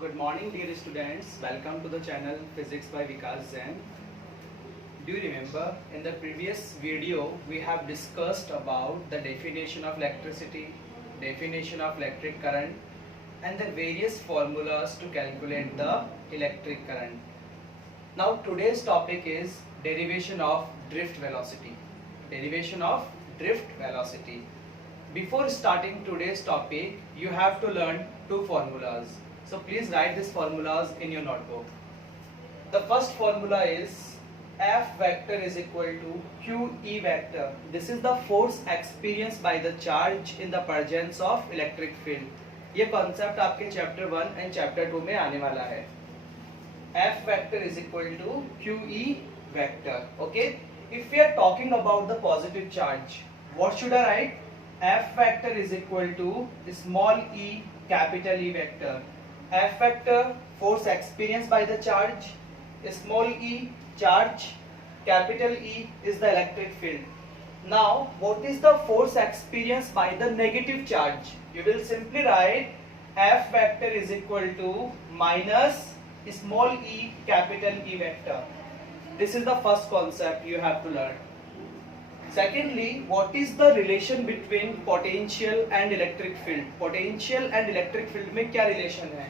Good morning, dear students. Welcome to the channel Physics by Vikas Zain. Do you remember in the previous video we have discussed about the definition of electricity, definition of electric current, and the various formulas to calculate the electric current. Now today's topic is derivation of drift velocity. Derivation of drift velocity. Before starting today's topic, you have to learn two formulas. So please write these formulas in your notebook. The first formula is F vector is equal to QE vector. This is the force experienced by the charge in the presence of electric field. ये concept आपके chapter 1 and chapter 2 में आने वाला है. F vector is equal to QE vector. Okay. If we are talking about the positive charge, what should I write? F vector is equal to small e capital E vector. F vector force experienced by the charge, small e charge, capital E is the electric field. Now what is the force experienced by the negative charge? You will simply write F vector is equal to minus small e capital E vector. This is the first concept you have to learn. Secondly, what is the relation between potential and electric field? Potential and electric field में क्या relation है?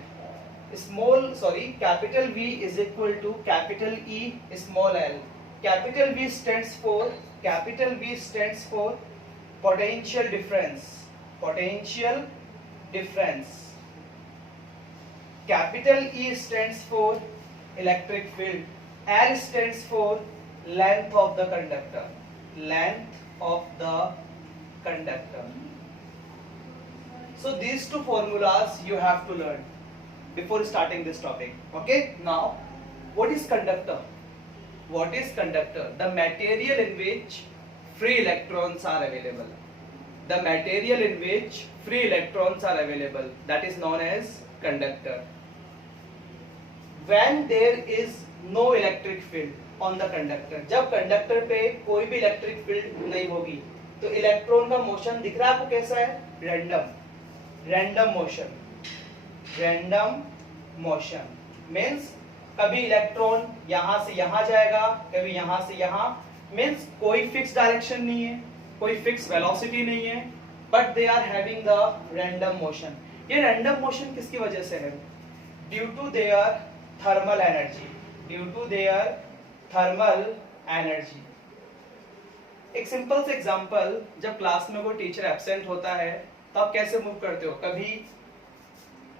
Capital V is equal to capital E small l. Capital V stands for potential difference. Potential difference. Capital E stands for electric field. L stands for length of the conductor. Length of the conductor. So these two formulas you have to learn before starting this topic. Okay, now what is conductor? What is conductor? The material in which free electrons are available. The material in which free electrons are available, that is known as conductor. When there is no electric field on the conductor, जब conductor पे कोई भी electric field नहीं होगी तो electron का motion दिख रहा है आपको कैसा है? रैंडम मोशन मीन्स कभी इलेक्ट्रॉन यहां से यहां जाएगा, कभी यहां से यहां, मीन्स कोई फिक्स डायरेक्शन नहीं है, कोई फिक्स वेलोसिटी नहीं है, but they are having the random motion. ये रैंडम मोशन किसकी वजह से है? Due to their thermal energy. एक सिंपल से एग्जांपल, जब क्लास में कोई टीचर एब्सेंट होता है तो आप कैसे मूव करते हो? कभी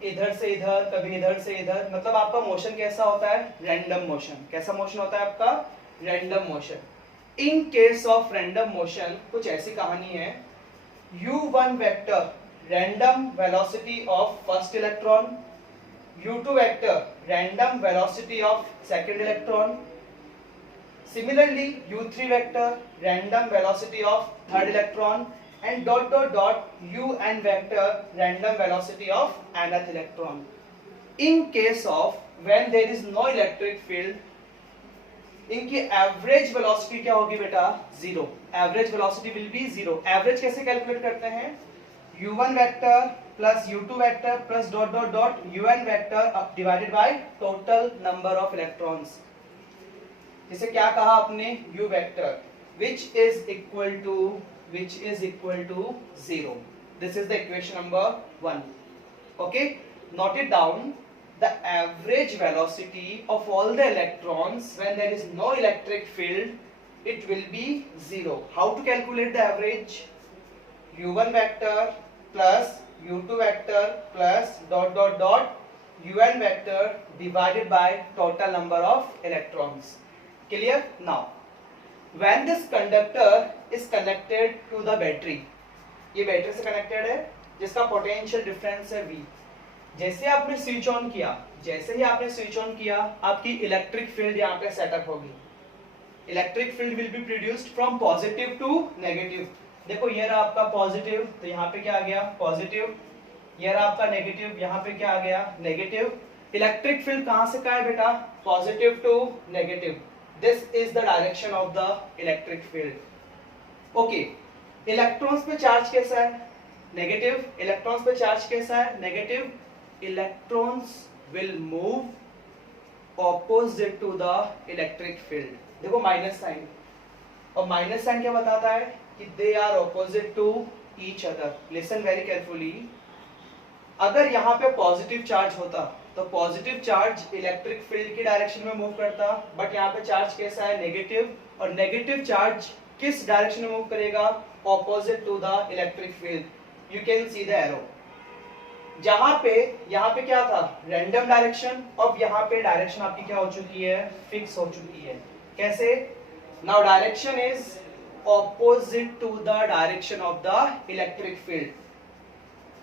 इधर से इधर, कभी इधर से इधर, मतलब आपका मोशन कैसा होता है? Random motion. कैसा मोशन होता है आपका? Random motion. In case of random motion कुछ ऐसी कहानी है. u1 vector random velocity of first electron, u2 vector random velocity of second electron, similarly u3 vector random velocity of third electron, and un vector random velocity of nth electron. In case of when there is no electric field, इनकी average velocity क्या होगी बेटा? Zero. Average velocity will be zero. Average कैसे calculate करते हैं? u1 vector plus u2 vector plus un vector divided by total number of electrons. इसे क्या कहा आपने? u vector which is equal to 0. This is the equation number 1. Okay, note it down. The average velocity of all the electrons when there is no electric field, it will be 0. How to calculate the average? u1 vector plus u2 vector plus un vector divided by total number of electrons. Clear? Now when this conductor is connected to the battery, ये battery से connected है जिसका potential difference है V. जैसे आपने switch on किया, आपकी electric field यहाँ पे सेटअप होगी. Electric field will be produced from positive to negative. देखो ये रहा आपका पॉजिटिव, तो यहाँ पे क्या आ गया? पॉजिटिव. ये रहा आपका नेगेटिव, यहाँ पे क्या आ गया? नेगेटिव. इलेक्ट्रिक फील्ड कहाँ से कहाँ है बेटा? Positive to negative. This is the direction of the electric field. Okay. Electrons पे चार्ज कैसा है? नेगेटिव. इलेक्ट्रॉन्स पे चार्ज कैसा है? Negative. Electrons will move opposite to the electric field. देखो माइनस साइन, और माइनस साइन क्या बताता है कि they are opposite to each other. Listen very carefully. अगर यहाँ पे पॉजिटिव चार्ज होता तो पॉजिटिव चार्ज इलेक्ट्रिक फील्ड की डायरेक्शन में मूव करता, बट यहाँ पे चार्ज कैसा है, नेगेटिव, और नेगेटिव चार्ज किस डायरेक्शन में मूव करेगा, opposite to the electric field. You can see the arrow. यहाँ पे क्या था, रैंडम डायरेक्शन, और यहाँ पे डायरेक्शन आपकी क्या हो चुकी है, फिक्स हो चुकी है. कैसे, now direction is opposite to the direction of the electric field.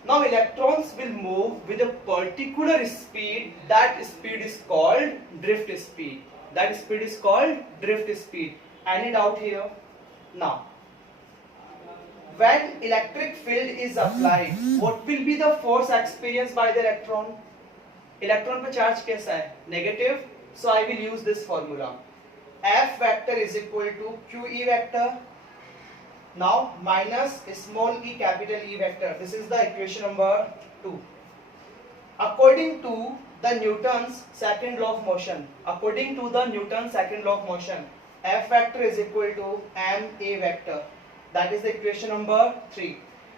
Now electrons will move with a particular speed. That speed is called drift speed. That speed is called drift speed. Any doubt here? Now, when electric field is applied, what will be the force experienced by the electron? Electron पे charge कैसा है, negative. So I will use this formula. F vector is equal to QE vector. Now minus small e capital E vector. This is the equation number 2. According to the Newton's second law of motion, F vector is equal to ma vector. That is the equation number 3.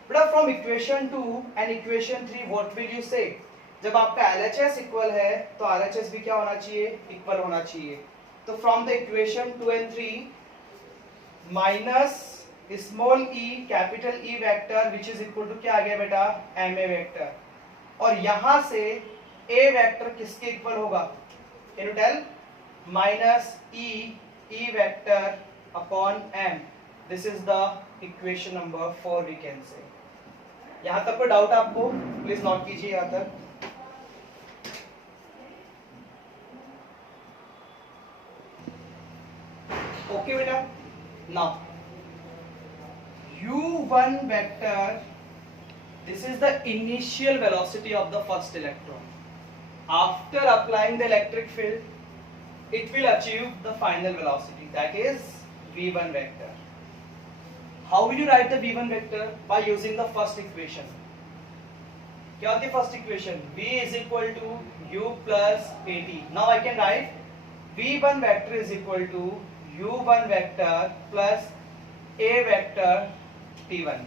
But from equation 2 and equation 3, what will you say? जब आपका LHS equal है तो RHS भी क्या होना चाहिए, equal होना चाहिए. तो from the equation 2 and 3 minus small e capital E vector which is equal to क्या आ गया बेटा, ma वेक्टर, और यहां से a वेक्टर किसके इक्वल होगा, can you tell, minus e vector upon m. This is the equation number 4 we can say. यहां तक कोई डाउट आपको, प्लीज नोट कीजिए यहां तक. ओके बेटा. Now u1 vector, this is the initial velocity of the first electron. After applying the electric field, it will achieve the final velocity, that is v1 vector. How will you write the v1 vector? By using the first equation. क्या होती है first equation? v is equal to u plus at. Now I can write v1 vector is equal to u1 vector plus a vector t1.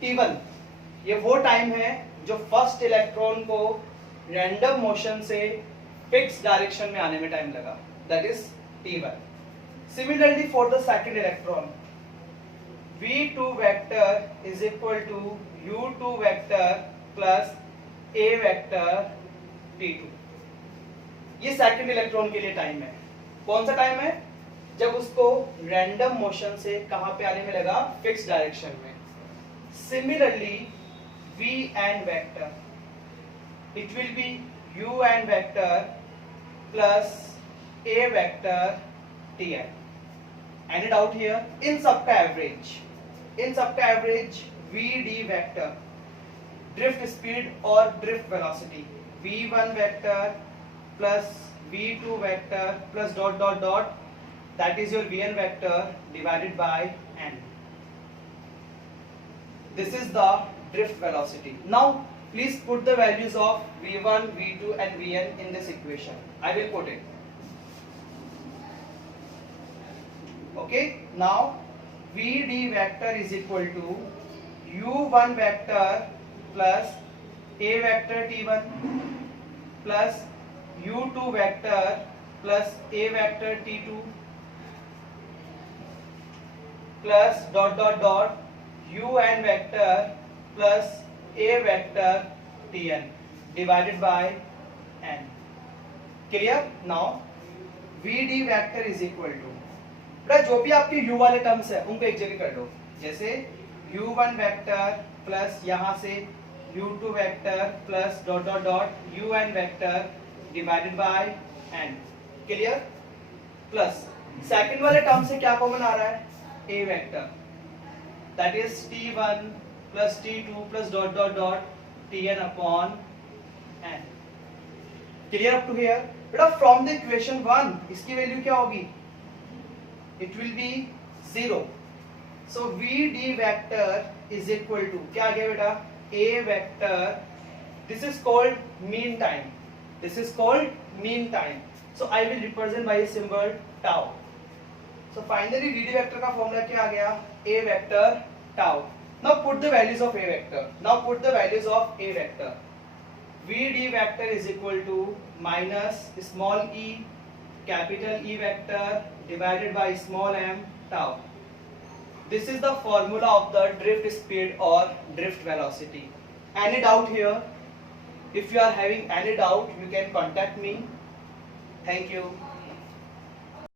t1 ये वो time है जो first electron को random motion से fix direction में आने में time लगा, that is t1. Similarly for the second electron, v2 vector is equal to u2 vector plus a vector t2. ये सेकंड इलेक्ट्रॉन के लिए टाइम है. कौन सा टाइम है, जब उसको रैंडम मोशन से कहां पे आने में लगा, फिक्स डायरेक्शन में. Similarly vn vector, it will be un vector plus a vector tn. Any doubt here? इन सबका average vd vector, drift speed और drift velocity, v1 vector plus v2 vector plus dot dot dot, that is your vn vector divided by n. This is the drift velocity. Now please put the values of v1, v2 and vn in this equation. I will put it. Okay, now vd vector is equal to u1 vector plus a vector t1 plus u2 vector plus a vector t2 plus dot dot dot un vector plus a vector tn divided by n. Clear? Now vd vector is equal to, बेटा जो भी आपके u वाले terms है उनको एक जगह कर दो. जैसे u1 वेक्टर प्लस यहां से u2 vector plus dot dot dot un vector divided by n. Clear? Plus second वाले टर्म से क्या कॉमन आ रहा है, a vector, that is t1 plus t2 plus dot dot dot tn upon n. Clear up to here? बेटा from the equation 1 इसकी value क्या होगी, it will be 0. So vd vector is equal to क्या आ गया बेटा, a vector, this is called mean time, This is called mean time. So I will represent by a symbol tau. So finally VD vector का formula क्या आ गया? A vector tau. Now put the values of A vector. Now put the values of A vector. VD vector is equal to minus small e capital E vector divided by small m tau. This is the formula of the drift speed or drift velocity. Any doubt here? If you are having any doubt, you can contact me. Thank you.